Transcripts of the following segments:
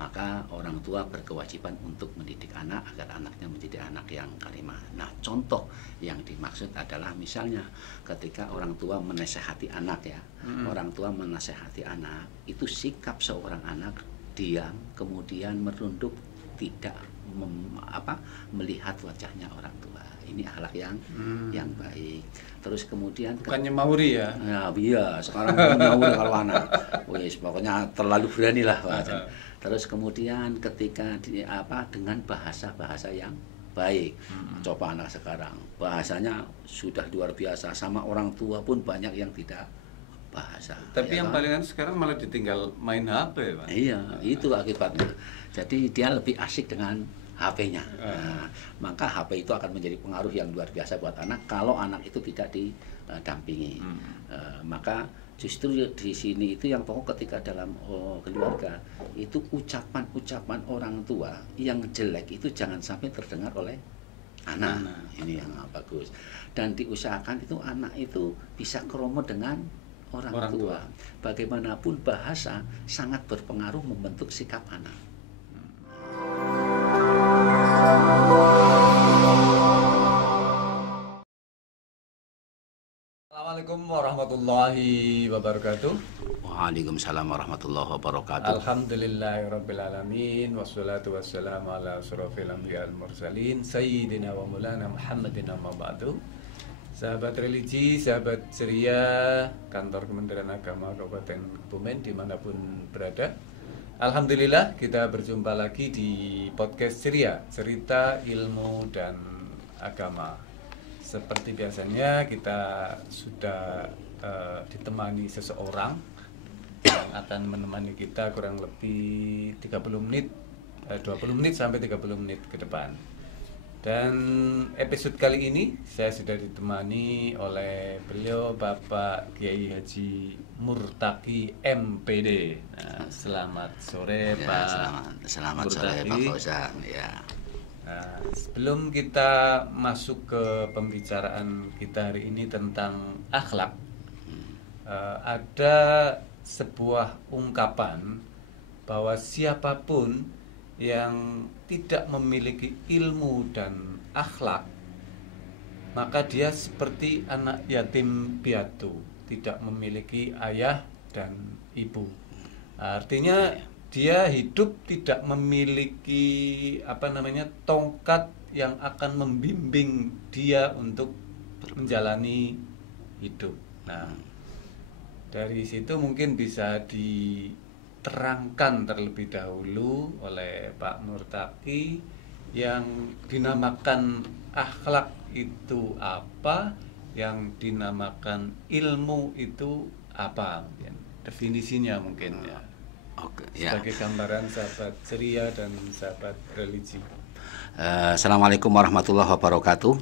maka orang tua berkewajiban untuk mendidik anak agar anaknya menjadi anak yang karimah. Nah, contoh yang dimaksud adalah misalnya ketika orang tua menasehati anak ya, orang tua menasehati anak, itu sikap seorang anak diam, kemudian merunduk, tidak melihat wajahnya orang tua. Ini akhlak yang baik. Terus kemudian bukannya mauri ya? Ya, iya, sekarang mauri kalau anak. Wis, pokoknya terlalu berani lah. Terus kemudian ketika dengan bahasa-bahasa yang baik. Coba anak sekarang bahasanya sudah luar biasa, sama orang tua pun banyak yang tidak bahasa. Tapi yang paling sekarang malah ditinggal main HP, Pak. Iya, itu akibatnya. Jadi dia lebih asik dengan HP-nya. Nah, maka HP itu akan menjadi pengaruh yang luar biasa buat anak kalau anak itu tidak didampingi. Maka justru di sini itu yang pokok ketika dalam keluarga itu ucapan-ucapan orang tua yang jelek itu jangan sampai terdengar oleh anak. Ini yang bagus. Dan diusahakan itu anak itu bisa kromo dengan orang tua. Bagaimanapun bahasa sangat berpengaruh membentuk sikap anak. Assalamualaikum warahmatullahi wabarakatuh. Waalaikumsalam warahmatullahi wabarakatuh. Alhamdulillahirrabbilalamin. Wassalatu wassalamu ala asrofil anbiya al mursalin Sayyidina wa mulana Muhammadin amma ba'du. Sahabat religi, sahabat ceria kantor Kementerian Agama Kabupaten Kebumen dimanapun berada, alhamdulillah kita berjumpa lagi di podcast ceria, cerita ilmu dan agama. Seperti biasanya kita sudah ditemani seseorang yang akan menemani kita kurang lebih 30 menit, 20 menit sampai 30 menit ke depan. Dan episode kali ini saya sudah ditemani oleh beliau Bapak Kiai Haji Murtaqi MPD. Nah, selamat sore ya, Pak. Selamat sore Pak Fauzan. Ya. Nah, sebelum kita masuk ke pembicaraan kita hari ini tentang akhlak, ada sebuah ungkapan bahwa siapapun yang tidak memiliki ilmu dan akhlak, maka dia seperti anak yatim piatu, tidak memiliki ayah dan ibu. Artinya dia hidup tidak memiliki tongkat yang akan membimbing dia untuk menjalani hidup. Nah, dari situ mungkin bisa diterangkan terlebih dahulu oleh Pak Murtaqi yang dinamakan akhlak itu apa, yang dinamakan ilmu itu apa, mungkin definisinya mungkin ya. Oke, ya. Sebagai gambaran sahabat ceria dan sahabat religi. Assalamualaikum warahmatullahi wabarakatuh.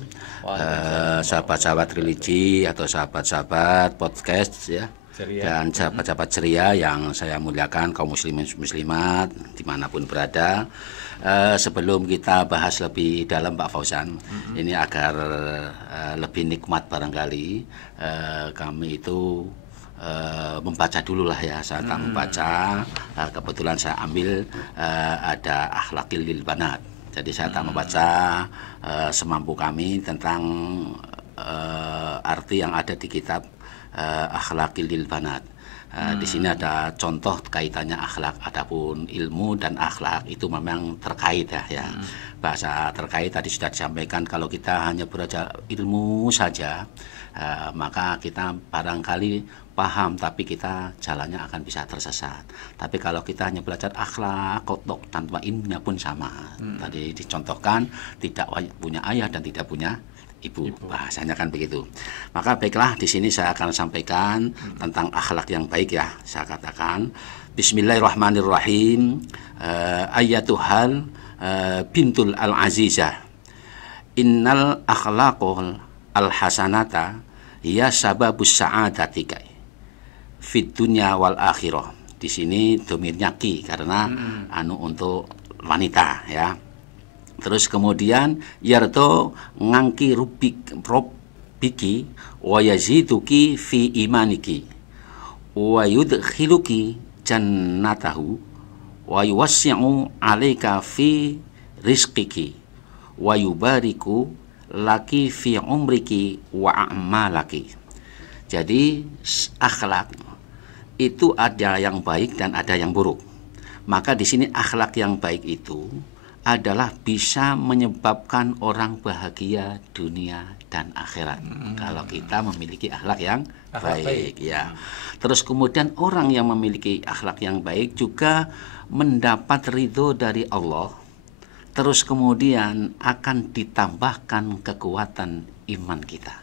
Sahabat-sahabat religi atau sahabat-sahabat podcast ya, ceria. Dan sahabat-sahabat ceria yang saya muliakan, kaum muslimin muslimat dimanapun berada. Sebelum kita bahas lebih dalam Pak Fauzan, ini agar lebih nikmat barangkali, kami itu membaca dulu lah ya. Saya tak membaca, kebetulan saya ambil ada akhlakil lil banat. Jadi saya tak membaca semampu kami tentang arti yang ada di kitab akhlakil lil banat. Di sini ada contoh kaitannya akhlak. Adapun ilmu dan akhlak itu memang terkait ya. Bahasa terkait tadi sudah disampaikan, kalau kita hanya belajar ilmu saja, maka kita barangkali paham tapi kita jalannya akan bisa tersesat. Tapi kalau kita hanya belajar akhlak kotok tanpa ilmunya pun sama. Tadi dicontohkan tidak punya ayah dan tidak punya ibu. Bahasanya kan begitu. Maka baiklah, di sini saya akan sampaikan tentang akhlak yang baik ya. Saya katakan Bismillahirrahmanirrahim. Ayatuhal bintul al-azizah, innal akhlaqul al-hasanata ya sababus sa'adatika fid dunya wal akhirah. Di sini domirnya ki karena untuk wanita ya. Terus kemudian yarto ngangki robiki wa yaziduki fi imaniki wa yudkhiluki jannatahu wa yuwassi'u 'alaika fi rizqiki wa yubariku laki fi umriki wa a'malaki. Jadi akhlak itu ada yang baik dan ada yang buruk. Maka di sini akhlak yang baik itu adalah bisa menyebabkan orang bahagia dunia dan akhirat. Kalau kita memiliki akhlak yang baik, ya. Terus kemudian orang yang memiliki akhlak yang baik juga mendapat ridho dari Allah. Terus kemudian akan ditambahkan kekuatan iman kita.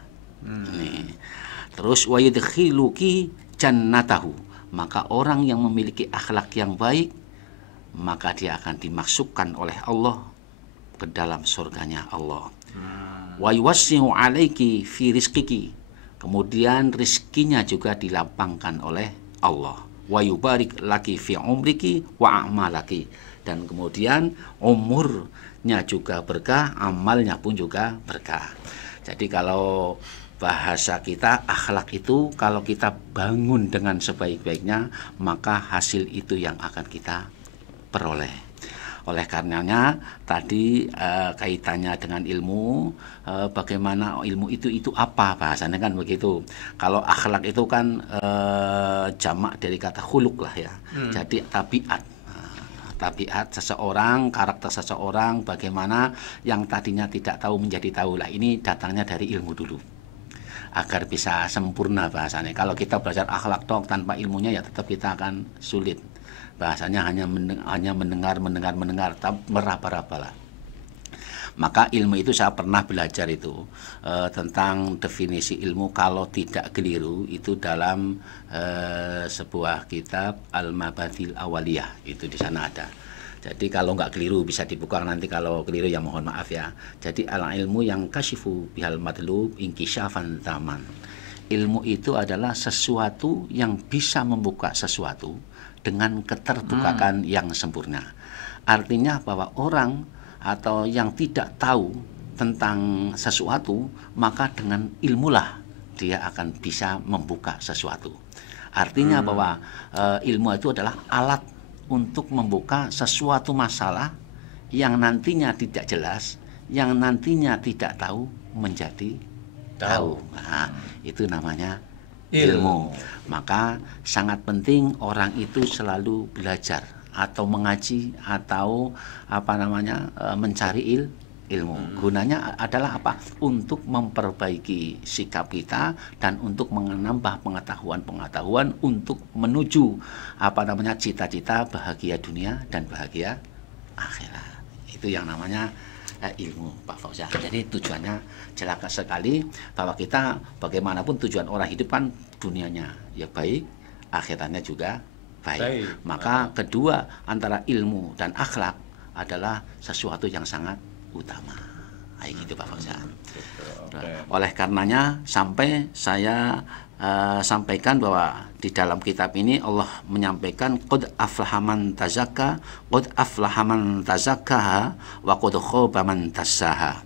Nih. Terus wa yudkhiluki jannatahu. Maka orang yang memiliki akhlak yang baik, maka dia akan dimasukkan oleh Allah ke dalam surganya Allah. Wa yuwassi'u 'alaiki fi rizqiki. Kemudian rizkinya juga dilapangkan oleh Allah. Wa yubarik laki fi umriki wa a'malaki. Dan kemudian umurnya juga berkah, amalnya pun juga berkah. Jadi kalau bahasa kita, akhlak itu kalau kita bangun dengan sebaik-baiknya, maka hasil itu yang akan kita peroleh. Oleh karenanya tadi kaitannya dengan ilmu, bagaimana ilmu itu apa bahasanya kan begitu. Kalau akhlak itu kan jamak dari kata khuluq lah ya. Jadi tabiat seseorang, karakter seseorang, bagaimana yang tadinya tidak tahu menjadi tahu lah. Ini datangnya dari ilmu dulu agar bisa sempurna bahasanya. Kalau kita belajar akhlak tok tanpa ilmunya ya tetap kita akan sulit. Bahasanya hanya mendengar, meraba-raba lah. Maka ilmu itu saya pernah belajar itu tentang definisi ilmu kalau tidak keliru itu dalam sebuah kitab Al-Mabadil Awaliyah, itu di sana ada. Jadi kalau nggak keliru bisa dibuka, nanti kalau keliru ya mohon maaf ya. Jadi al-ilmu yang kasyifu bihal madlub inkisyafan taman. Ilmu itu adalah sesuatu yang bisa membuka sesuatu dengan keterbukaan yang sempurna. Artinya bahwa orang atau yang tidak tahu tentang sesuatu, maka dengan ilmulah dia akan bisa membuka sesuatu. Artinya bahwa ilmu itu adalah alat untuk membuka sesuatu masalah yang nantinya tidak jelas, yang nantinya tidak tahu menjadi tahu. Nah, itu namanya ilmu. Maka sangat penting orang itu selalu belajar atau mengaji atau mencari ilmu. Gunanya adalah apa? Untuk memperbaiki sikap kita dan untuk menambah pengetahuan untuk menuju cita-cita bahagia dunia dan bahagia akhirat. Itu yang namanya ilmu, Pak Fauzan. Jadi tujuannya jelas sekali bahwa kita bagaimanapun tujuan orang hidup kan dunianya ya baik, akhiratnya juga baik. Maka kedua antara ilmu dan akhlak adalah sesuatu yang sangat utama. Kayak gitu Pak Fauzan. Oleh karenanya sampai saya sampaikan bahwa di dalam kitab ini Allah menyampaikan qad aflaha man tazakka wa qad khaba man dassaha.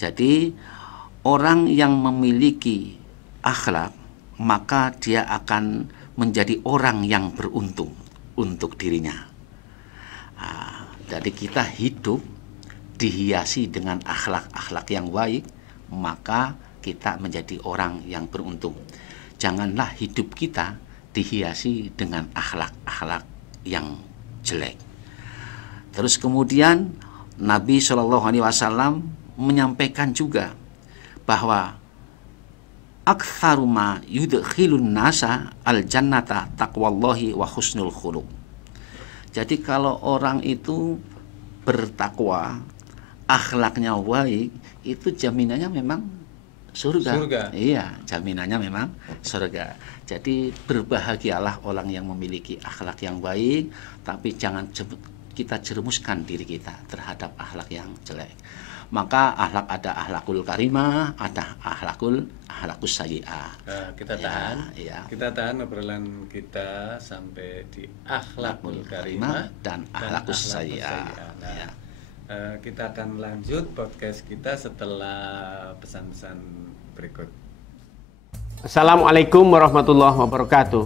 Jadi orang yang memiliki akhlak maka dia akan menjadi orang yang beruntung untuk dirinya. Jadi kita hidup dihiasi dengan akhlak-akhlak yang baik, maka kita menjadi orang yang beruntung. Janganlah hidup kita dihiasi dengan akhlak-akhlak yang jelek. Terus kemudian Nabi SAW menyampaikan juga bahwa aktsaru ma yudkhilun nasa al jannata taqwallahi wa husnul khuluq. Jadi kalau orang itu bertakwa, akhlaknya baik, itu jaminannya memang surga. Iya, jaminannya memang surga. Jadi berbahagialah orang yang memiliki akhlak yang baik, tapi jangan kita jerumuskan diri kita terhadap akhlak yang jelek. Maka akhlak ada akhlakul karimah, ada akhlakus sayyi'ah. Kita tahan obrolan kita sampai di akhlakul karimah dan akhlakus sayyi'ah. Kita akan lanjut podcast kita setelah pesan-pesan berikut. Assalamualaikum warahmatullahi wabarakatuh.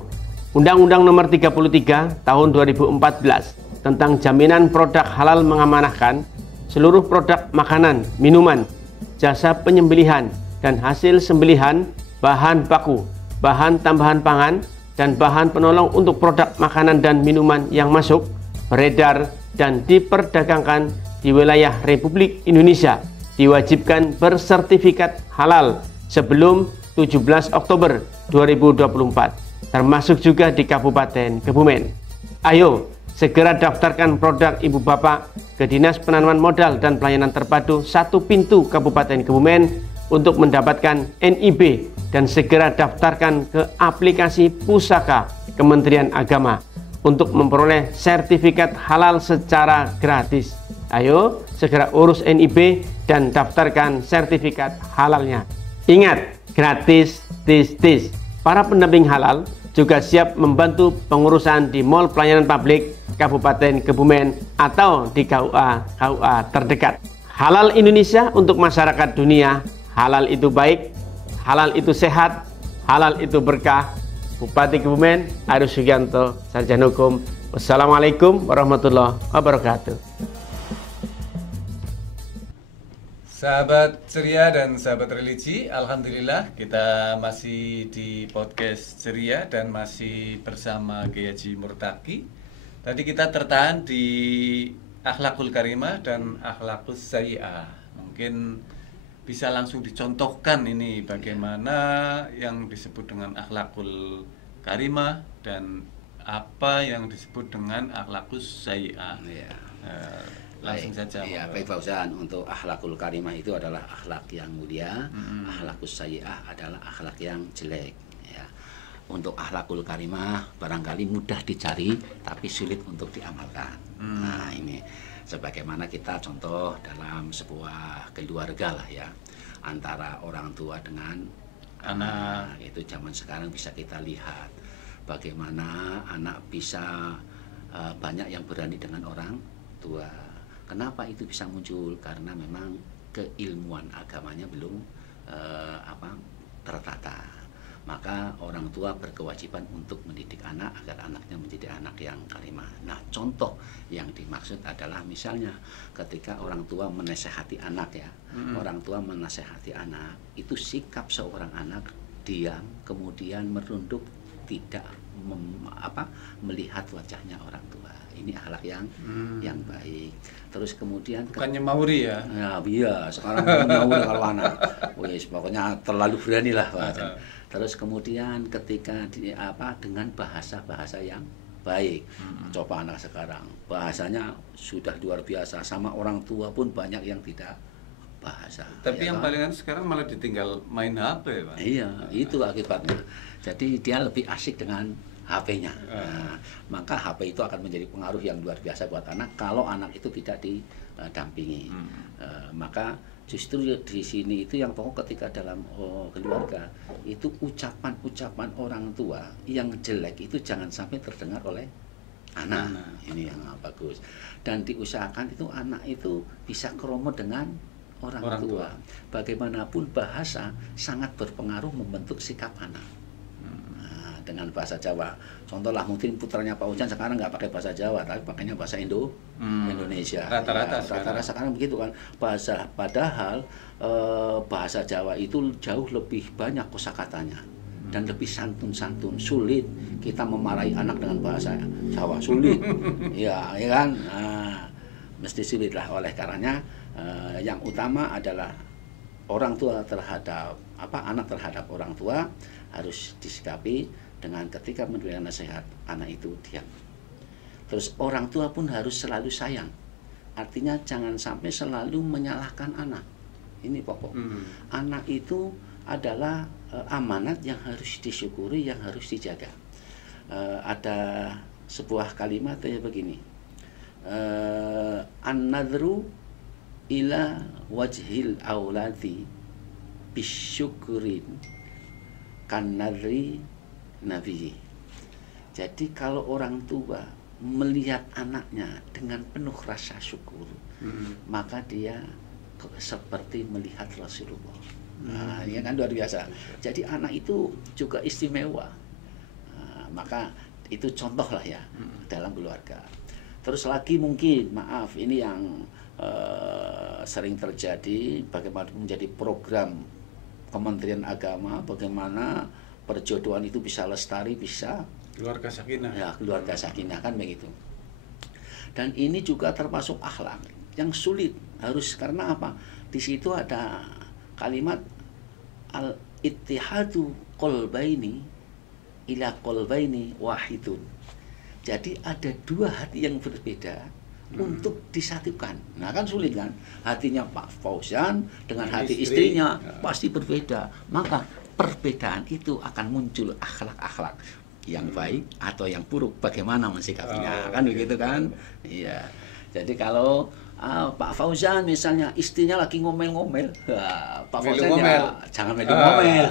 Undang-Undang Nomor 33 Tahun 2014 tentang jaminan produk halal mengamanahkan seluruh produk makanan, minuman, jasa penyembelihan, dan hasil sembelihan, bahan baku, bahan tambahan pangan, dan bahan penolong untuk produk makanan dan minuman yang masuk, beredar, dan diperdagangkan di wilayah Republik Indonesia diwajibkan bersertifikat halal sebelum 17 Oktober 2024, termasuk juga di Kabupaten Kebumen. Ayo, segera daftarkan produk Ibu Bapak ke Dinas Penanaman Modal dan Pelayanan Terpadu 1 Pintu Kabupaten Kebumen untuk mendapatkan NIB dan segera daftarkan ke aplikasi Pusaka Kementerian Agama untuk memperoleh sertifikat halal secara gratis. Ayo, segera urus NIB dan daftarkan sertifikat halalnya. Ingat, gratis, tis. Para pendamping halal juga siap membantu pengurusan di Mall Pelayanan Publik Kabupaten Kebumen atau di KUA terdekat. Halal Indonesia untuk masyarakat dunia. Halal itu baik, halal itu sehat, halal itu berkah. Bupati Kebumen, Arie Sugianto, Sarjana Hukum. Wassalamualaikum warahmatullahi wabarakatuh. Sahabat ceria dan sahabat religi, alhamdulillah kita masih di podcast ceria dan masih bersama Kiai Haji Murtaki. Tadi kita tertahan di akhlakul karimah dan akhlakus sayyi'ah. Mungkin bisa langsung dicontohkan ini bagaimana yang disebut dengan akhlakul karimah dan apa yang disebut dengan akhlakus sayyi'ah. Ya. Langsung saja. Ya, baik Pak Fauzan, untuk akhlakul karimah itu adalah akhlak yang mulia, akhlakus sayyi'ah adalah akhlak yang jelek. Ya. Untuk akhlakul karimah barangkali mudah dicari tapi sulit untuk diamalkan. Nah, ini sebagaimana kita contoh dalam sebuah keluarga lah ya, antara orang tua dengan anak. Itu zaman sekarang bisa kita lihat bagaimana anak bisa banyak yang berani dengan orang tua. Kenapa itu bisa muncul? Karena memang keilmuan agamanya belum tertata. Maka orang tua berkewajiban untuk mendidik anak agar anaknya menjadi anak yang karimah. Nah, contoh yang dimaksud adalah misalnya ketika orang tua menasehati anak ya, orang tua menasehati anak, itu sikap seorang anak diam, kemudian merunduk, tidak melihat wajahnya orang tua. Ini akhlak yang baik. Terus kemudian bukannya mauri ya? Ya, iya, sekarang mauri kalau anak. Wis, pokoknya terlalu berani lah, Pak. Terus kemudian ketika dengan bahasa-bahasa yang baik. Coba anak sekarang bahasanya sudah luar biasa, sama orang tua pun banyak yang tidak bahasa. Tapi ya yang kan? palingan sekarang malah ditinggal main HP, Pak. Iya, itu akibatnya. Jadi dia lebih asik dengan HP-nya. Nah, maka HP itu akan menjadi pengaruh yang luar biasa buat anak kalau anak itu tidak didampingi. Maka justru di sini itu yang pokok ketika dalam keluarga itu ucapan-ucapan orang tua yang jelek itu jangan sampai terdengar oleh anak. Ini yang bagus. Dan diusahakan itu anak itu bisa kromo dengan orang tua. Bagaimanapun bahasa sangat berpengaruh membentuk sikap anak. Dengan bahasa Jawa, contohlah mungkin putranya Pak Ujan sekarang nggak pakai bahasa Jawa, tapi pakainya bahasa Indonesia. Rata-rata sekarang begitu kan. Padahal bahasa Jawa itu jauh lebih banyak kosakatanya dan lebih santun-santun. Sulit kita memarahi anak dengan bahasa Jawa, sulit. ya kan. Mesti sulit lah. Oleh karenanya yang utama adalah orang tua terhadap anak terhadap orang tua harus disikapi dengan ketika memberikan nasihat anak itu diam. Terus orang tua pun harus selalu sayang. Artinya jangan sampai selalu menyalahkan anak. Ini pokok. Anak itu adalah amanat yang harus disyukuri, yang harus dijaga. Ada sebuah kalimat kayak begini. An-nadru ila wajhil auladi bisyukrin kan-nadri nabi. Jadi kalau orang tua melihat anaknya dengan penuh rasa syukur, maka dia seperti melihat Rasulullah. Nah, ini kan luar biasa. Jadi anak itu juga istimewa. Maka itu contoh lah ya dalam keluarga. Terus lagi mungkin, maaf, ini yang sering terjadi, bagaimana menjadi program Kementerian Agama, bagaimana perjodohan itu bisa lestari, bisa Keluarga sakinah. ya keluarga sakinah, kan begitu. Dan ini juga termasuk akhlak yang sulit, harus, karena apa? Di situ ada kalimat al-ittihadu qalbaini ila qalbaini wahidun. Jadi ada dua hati yang berbeda untuk disatukan. Nah kan sulit kan? Hatinya Pak Fauzan dengan hati istrinya pasti berbeda. Maka perbedaan itu akan muncul akhlak-akhlak yang baik atau yang buruk. Bagaimana mensikapinya, kan begitu kan? Iya. Jadi kalau Pak Fauzan misalnya istrinya lagi ngomel-ngomel, Pak Fauzan ya jangan ngomel,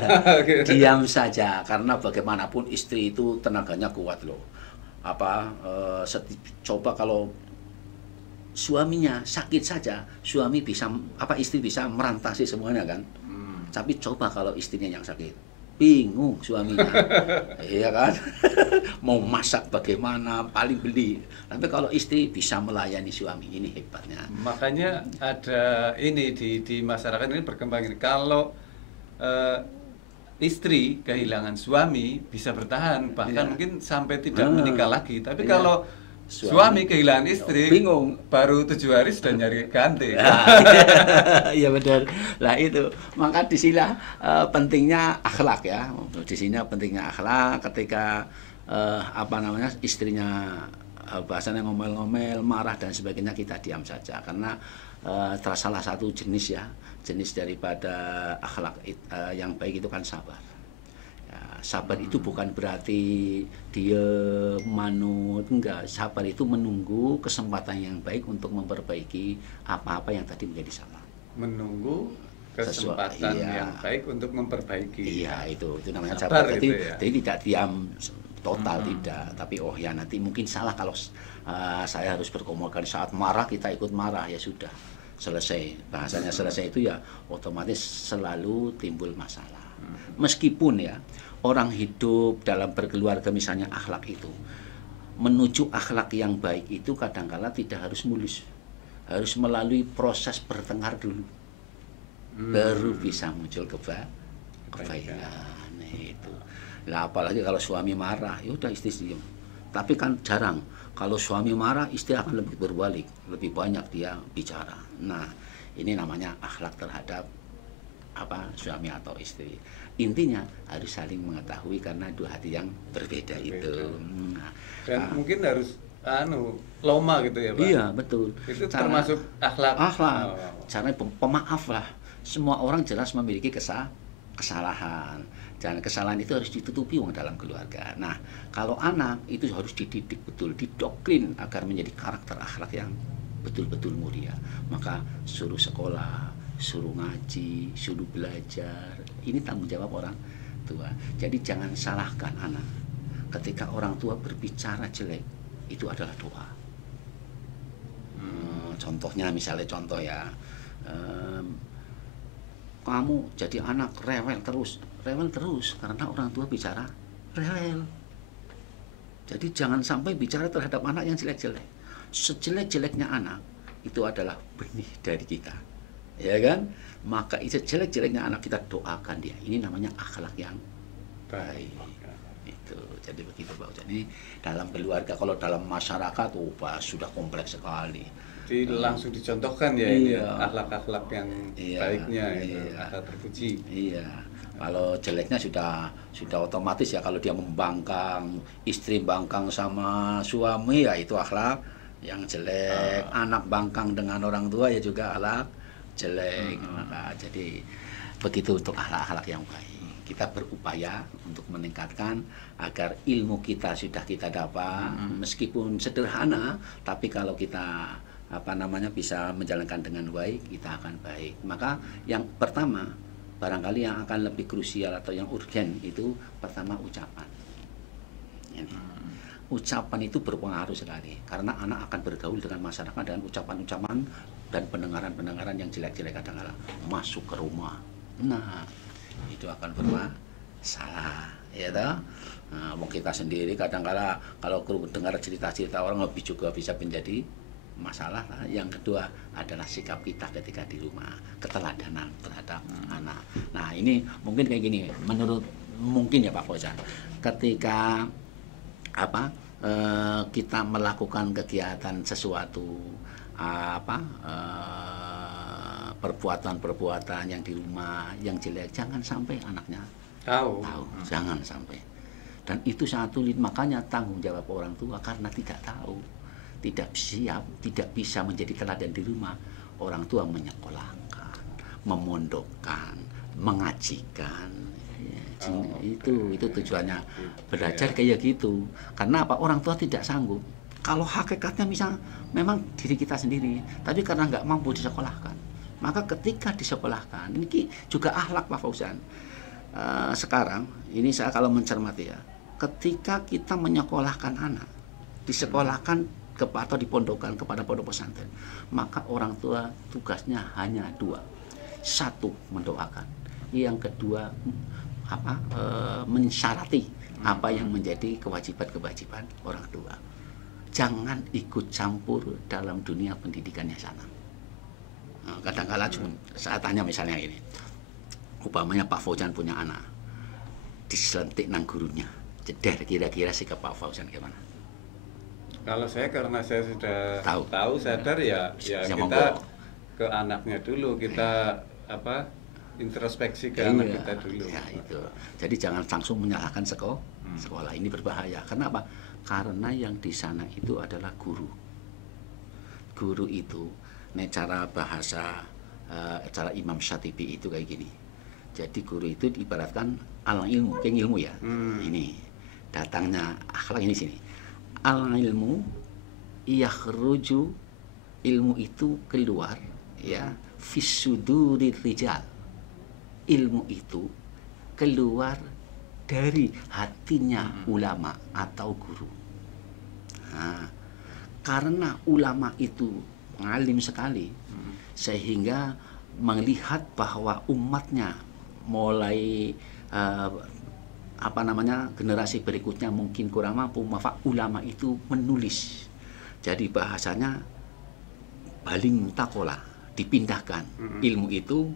diam saja, karena bagaimanapun istri itu tenaganya kuat loh. Coba kalau suaminya sakit saja, istri bisa merantasi semuanya kan. Tapi coba kalau istrinya yang sakit, bingung suaminya, iya kan? Mau masak bagaimana, paling beli. Tapi kalau istri bisa melayani suami, ini hebatnya. Makanya ada ini di masyarakat ini berkembang ini. Kalau istri kehilangan suami bisa bertahan, bahkan mungkin sampai tidak menikah lagi. Tapi kalau suami kehilangan istri, bingung, baru 7 hari sudah nyari ganti. Iya benar. Lah itu, maka di sini pentingnya akhlak ya. Di sini pentingnya akhlak ketika istrinya bahasanya ngomel-ngomel, marah dan sebagainya, kita diam saja, karena salah satu jenis daripada akhlak yang baik itu kan sabar. Sabar itu bukan berarti dia manut, enggak. Sabar itu menunggu kesempatan yang baik untuk memperbaiki apa-apa yang tadi menjadi salah. Menunggu kesempatan yang baik untuk memperbaiki. Iya, itu namanya sabar. Jadi tidak diam total, tidak. Tapi nanti mungkin salah kalau saya harus berkomunikasi saat marah, kita ikut marah, ya sudah, selesai. Bahasanya selesai itu ya otomatis selalu timbul masalah. Meskipun ya orang hidup dalam berkeluarga misalnya, akhlak itu menuju akhlak yang baik itu kadang-kala tidak harus mulus, harus melalui proses bertengkar dulu, baru bisa muncul kebaikan. Itu. Nah, apalagi kalau suami marah, ya udah istri diam. Tapi kan jarang kalau suami marah, istri akan lebih berbalik, lebih banyak dia bicara. Nah, ini namanya akhlak terhadap suami atau istri. Intinya harus saling mengetahui karena dua hati yang berbeda. Itu. Dan mungkin harus loma gitu ya Pak? Iya betul. Itu termasuk akhlak. Caranya pemaaf lah. Semua orang jelas memiliki kesalahan. Dan kesalahan itu harus ditutupi dalam keluarga. Nah, kalau anak itu harus dididik betul, didoktrin agar menjadi karakter akhlak yang betul-betul mulia. Maka suruh sekolah, suruh ngaji, suruh belajar. Ini tanggung jawab orang tua. Jadi jangan salahkan anak. Ketika orang tua berbicara jelek, itu adalah doa. Contohnya, misalnya kamu jadi anak rewel terus karena orang tua bicara rewel. Jadi jangan sampai bicara terhadap anak yang jelek-jelek. Sejelek-jeleknya anak itu adalah benih dari kita, ya kan? Maka itu jelek-jeleknya anak, kita doakan dia. Ini namanya akhlak yang baik. Itu. Jadi begitu Pak Ustaz. Ini dalam keluarga, kalau dalam masyarakat sudah kompleks sekali. Jadi langsung dicontohkan ya, ini akhlak-akhlak yang baiknya, akhlak terpuji. Iya. Kalau jeleknya sudah otomatis ya, kalau dia membangkang, istri bangkang sama suami, ya itu akhlak yang jelek. Anak bangkang dengan orang tua ya juga akhlak jelek. Maka jadi begitu untuk akhlak-akhlak yang baik. Kita berupaya untuk meningkatkan agar ilmu kita sudah kita dapat, meskipun sederhana, tapi kalau kita bisa menjalankan dengan baik, kita akan baik. Maka yang pertama, barangkali yang akan lebih krusial atau yang urgen itu pertama ucapan. Ucapan itu berpengaruh sekali, karena anak akan bergaul dengan masyarakat dengan ucapan-ucapan dan pendengaran-pendengaran yang jelek-jelek kadang-kadang masuk ke rumah. Nah, itu akan bermasalah. salah, ya toh. Nah, kita sendiri kadang-kala kalau dengar cerita-cerita orang lebih juga bisa menjadi masalah. Yang kedua adalah sikap kita ketika di rumah, keteladanan terhadap anak. Nah ini mungkin kayak gini, menurut mungkin ya Pak Fauzan, ketika kita melakukan kegiatan sesuatu perbuatan-perbuatan yang di rumah yang jelek, jangan sampai anaknya tahu, jangan sampai. Dan itu sangat sulit, makanya tanggung jawab orang tua karena tidak tahu, tidak siap, tidak bisa menjadi teladan di rumah. Orang tua menyekolahkan, memondokkan, mengajikan. Itu tujuannya belajar kayak gitu. Karena apa? Orang tua tidak sanggup. Kalau hakikatnya misal memang diri kita sendiri, tapi karena nggak mampu disekolahkan, maka ketika disekolahkan, ini juga akhlak Pak Fauzan. Sekarang ini saya kalau mencermati ya, ketika kita menyekolahkan anak, disekolahkan atau dipondokkan kepada pondok pesantren, maka orang tua tugasnya hanya dua. Satu, mendoakan. Yang kedua, mensyarati apa yang menjadi kewajiban-kewajiban orang tua. Jangan ikut campur dalam dunia pendidikannya sana. Kadang-kala saya tanya misalnya ini, upamanya Pak Fauzan punya anak, diselentik nang gurunya, jeder, kira-kira sikap Pak Fauzan gimana? Kalau saya karena saya sudah tahu sadar ya kita ke anaknya dulu, kita introspeksi ke anak kita dulu. Ya itu. Jadi jangan langsung menyalahkan sekolah. Ini berbahaya. Kenapa? Karena yang di sana itu adalah guru. Guru itu, cara bahasa cara Imam Syatibi itu kayak gini. Jadi guru itu diibaratkan al-ilmu, ilmu ya. Ini datangnya akhlak ini sini. Al-ilmu yakhruju, ilmu itu keluar ya fisudurir rijal. Ilmu itu keluar dari hatinya ulama atau guru. Nah, karena ulama itu ngalim sekali, sehingga melihat bahwa umatnya mulai generasi berikutnya mungkin kurang mampu, maka ulama itu menulis. Jadi bahasanya baling takola, dipindahkan ilmu itu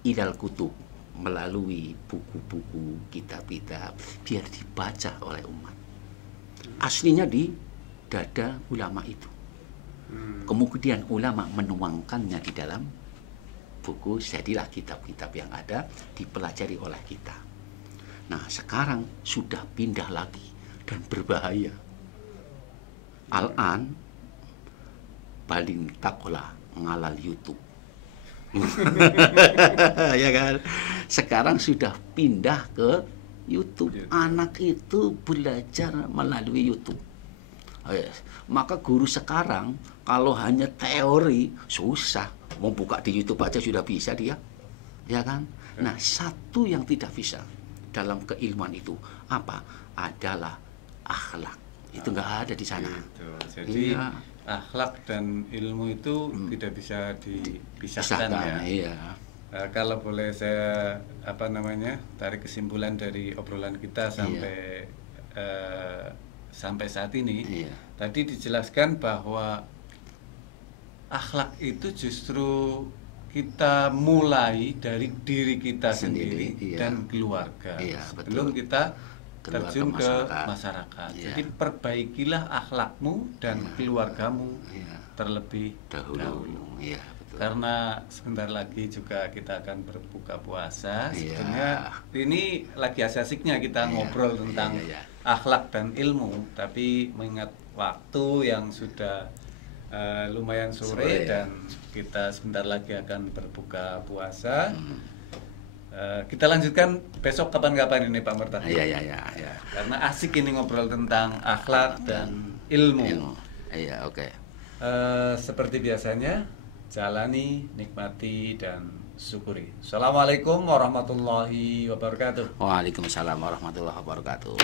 ilal kutub, melalui buku-buku, kitab-kitab, biar dibaca oleh umat. Aslinya di dada ulama itu. Kemudian ulama menuangkannya di dalam buku, jadilah kitab-kitab yang ada dipelajari oleh kita. Nah sekarang sudah pindah lagi dan berbahaya. Al-an baling takola ngalal YouTube. Ya kan? Sekarang sudah pindah ke YouTube. Anak itu belajar melalui YouTube. Maka guru sekarang kalau hanya teori susah, mau buka di YouTube aja sudah bisa dia, ya kan? Nah satu yang tidak bisa dalam keilmuan itu apa? Adalah akhlak. Itu nggak ada di sana. Jadi akhlak dan ilmu itu tidak bisa dipisahkan ya. Iya. Kalau boleh saya tarik kesimpulan dari obrolan kita sampai saat ini, tadi dijelaskan bahwa akhlak itu justru kita mulai dari diri kita sendiri dan keluarga sebelum kita terjun ke masyarakat. Jadi perbaikilah akhlakmu dan keluargamu terlebih dahulu. Karena sebentar lagi juga kita akan berbuka puasa. Sebenarnya ini lagi asyiknya kita ngobrol tentang akhlak dan ilmu, tapi mengingat waktu yang sudah lumayan sore dan kita sebentar lagi akan berbuka puasa. Kita lanjutkan besok kapan-kapan ini Pak Murtad. Iya. Karena asik ini ngobrol tentang akhlak dan ilmu. Iya, oke. Seperti biasanya, jalani, nikmati, dan syukuri. Assalamualaikum warahmatullahi wabarakatuh. Waalaikumsalam warahmatullahi wabarakatuh.